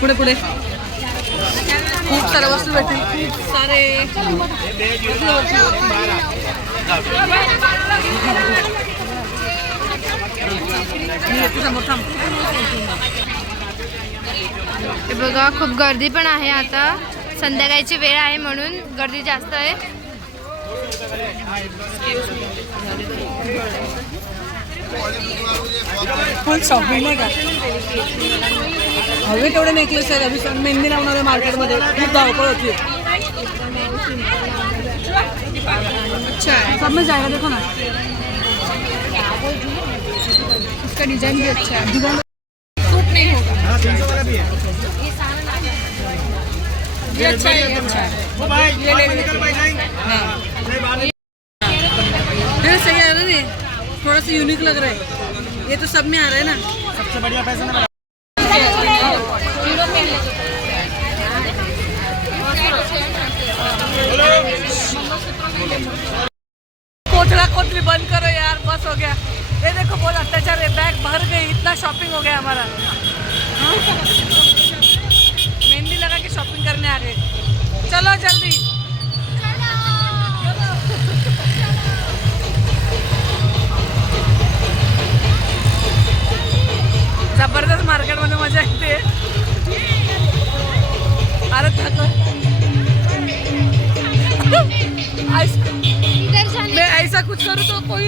पुढे पुढे. खूप साऱ्या वस्तू भेटतील. खूप सारे हे बघा खूप गर्दी पण आहे आता. संध्याकाळची वेळ आहे म्हणून गर्दी जास्त आहे. फुल शॉपिंग नाही का हवे तेवढे नेकलेस आहेत. अभि मेहंदी लावणार आहे मार्केटमध्ये खूप धावपळ होती. अच्छा सब में जाएगा देखो ना. इसका डिज़ाइन भी अच्छा है. डिज़ाइन सूट नहीं होगा. ये अच्छा है ये अच्छा है. ये ले लेते हैं। ये सही है ना ये? थोड़ा सा यूनिक लग रहा है. ये तो सब में आ रहा है ना? सबसे बढ़िया फ़ैशन है कोथड़ा बंद करो यार बस हो गया. ये देखो बहुत अत्याचार है बैग भर गई इतना शॉपिंग हो गया हमारा. मार्केटमध्ये मज़ा येते अरे मैं ऐसा कुछ करूँ तो कोई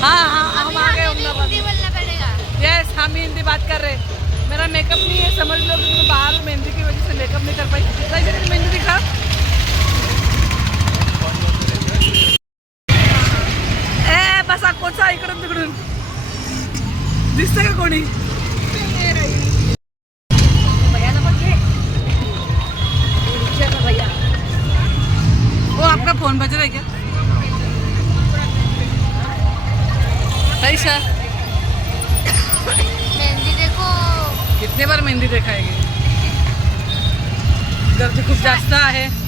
हाँ हाँ हम आ गए यस हम हिंदी बात कर रहे हैं। मेरा मेकअप नहीं है समझ लो कि मैं बाहर हूँ मेहंदी की वजह से मेकअप नहीं कर पाई। ऐसा मेहंदी देखो. कितने बार मेहंदी दिखाएगी? गर्दी खूप जास्त आहे.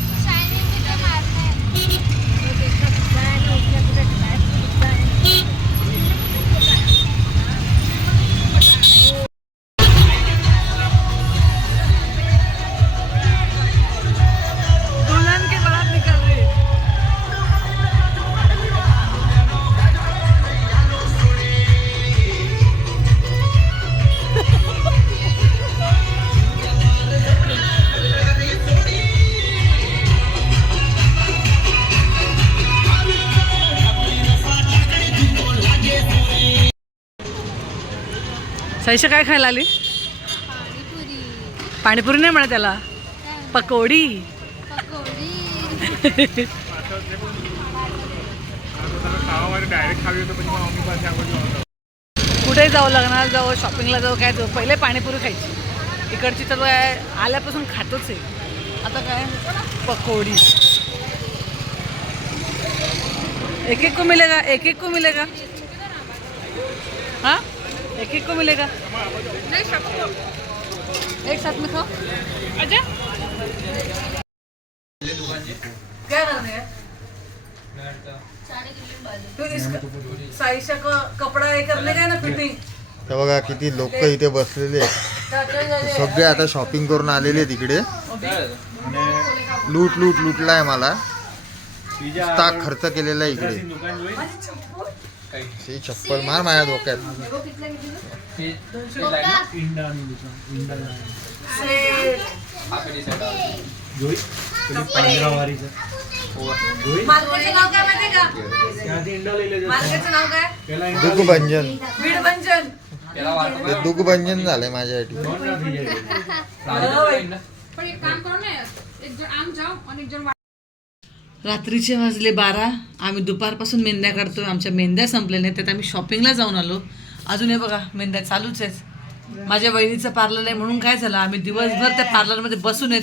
सैशा काय खायला आली? पाणीपुरी. नाही म्हणा त्याला पकोडी. कुठे जाऊ लग्नाला जाऊ शॉपिंगला जाऊ काय जाऊ पहिले पाणीपुरी खायची. इकडची तर काय आल्यापासून खातोच आहे. आता काय? पकोडी. एक एक को? मिलेगा एक एक को? मिलेगा हाँ? एक एक को मिलेगा। एक साथ में खाओ। अच्छा क्या करने हैं? तो इसका साईशा को कपड़ा हे करने का ना फिटिंग? तर बघा किती लोक इथे बसलेले आहेत. सगळे आता शॉपिंग करून आलेले आहेत इकडे. लूट लूट लूटलाय मला. ताक खर्च केलेला आहे इकडे. ही चप्पल मार माझ्या डोक्यात. मार्केटचं नाव काय माहितीये का झालंय माझ्यासाठी रात्रीचे वाजले बारा. आम्ही दुपारपासून मेंद्या काढतोय. आमच्या मेंद्या संपल्या नाही त्यात आम्ही शॉपिंगला जाऊन आलो. अजून हे बघा मेंद्या चालूच आहेत. माझ्या वहिनीचं पार्लर आहे म्हणून काय झालं? आम्ही दिवसभर त्या पार्लरमध्ये बसून आहेत.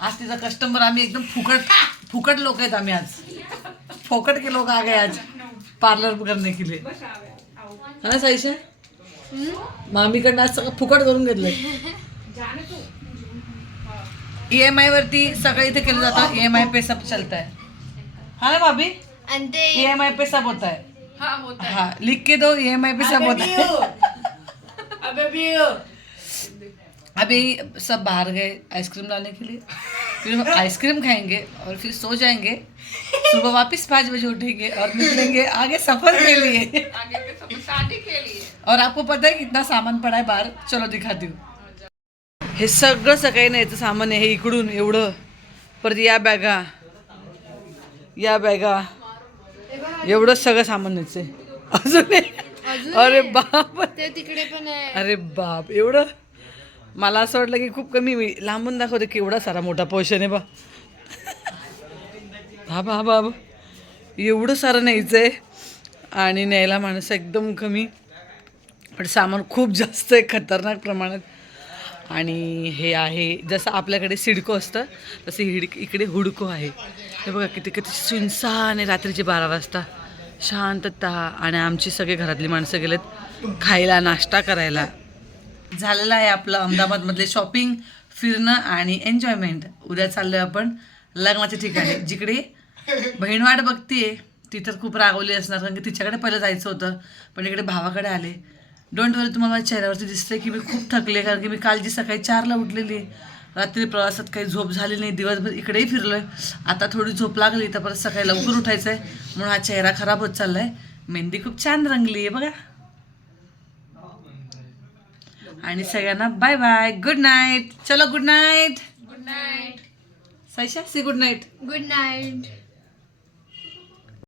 आज तिचा कस्टमर आम्ही एकदम फुकट फुकट लोक आहेत आम्ही आज. फोकट के लोक आ गए आज पार्लर करने के लिए. है ना साईशा? मामीकडनं आज सगळं फुकट करून घेतलंय. ई एम आय वरती सगळं इथे केलं जातं. ई एम आय पे सब चलता है हा ना भाभी? आणि ते ई एम आय पे सब होता है हाँ लिख के दो ई एम आई पे सब होता है अभी सब बाहर गए आइसक्रीम लाने के लिए। फिर हम आइसक्रीम खाएँगे और फिर सो जाएँगे। सुबह वापस पाँच बजे उठेंगे और निकलेंगे आगे सफ़र के लिए। और आपको पता है कितना सामान पड़ा है बाहर? चलो दिखाती हूँ हे सगळं सकाळी न्यायचं सामान आहे हे इकडून एवढं. परत या बॅगा. या बॅगा. एवढं सगळं सामान न्यायचंय. अजून हे. अरे बाप. ते तिकडे पण आहे. अरे बाप. एवढं? मला असं वाटलं की खूप कमी मी लांबून दाखवते केवढा सारा मोठा पोर्शन आहे बा. हा बा हा बा हा बा. एवढं सारं न्यायचं आहे आणि न्यायला माणसं एकदम कमी. पण सामान खूप जास्त आहे खतरनाक प्रमाणात. आणि हे आहे जसं आपल्याकडे सिडको असतं तसं हिड इकडे हुडको आहे. हे बघा किती किती सुनसान आहे रात्रीचे बारा वाजता. शांतता. आणि आमची सगळे घरातली माणसं गेलेत खायला नाश्ता करायला. झालेलं आहे आपलं अहमदाबादमधले शॉपिंग फिरणं आणि एन्जॉयमेंट. उद्या चाललोय आपण लग्नाच्या ठिकाणी जिकडे बहीणवाट बघतीये. ती तर खूप रागवली असणार कारण की तिच्याकडे पहिलं जायचं होतं पण इकडे भावाकडे आले. डोंट वरी तुम्हाला माझ्या चेहऱ्यावरती दिसतंय की मी खूप थकले कारण की मी कालची सकाळी चारला उठलेली आहे. रात्री प्रवासात काही झोप झाली नाही दिवसभर इकडेही फिरलोय. आता थोडी झोप लागली तर परत सकाळी लवकर उठायचं आहे म्हणून हा चेहरा खराब होत चाललाय. मेहंदी खूप छान रंगली आहे बघा. आणि सगळ्यांना बाय बाय गुड नाईट चलो good night good night Saisha see good night good night